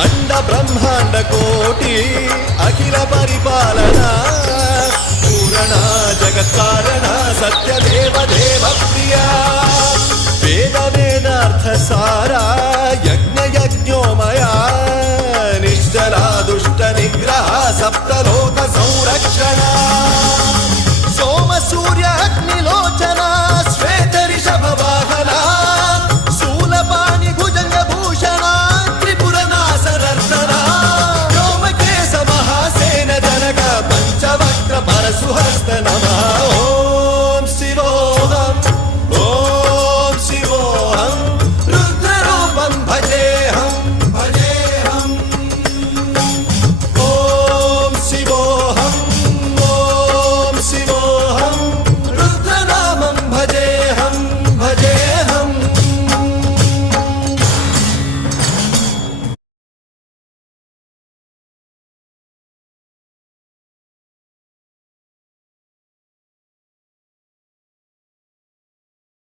అండ బ్రహ్మాండ కోటి అఖిల పరిపాలన పూరణ జగత్కారణ సత్యదేవ దేవ ప్రియ వేద వేదార్థ సారా యజ్ఞ యజ్ఞోమయా నిశ్చలా దుష్ట నిగ్రహ సప్తలోక సంరక్షణ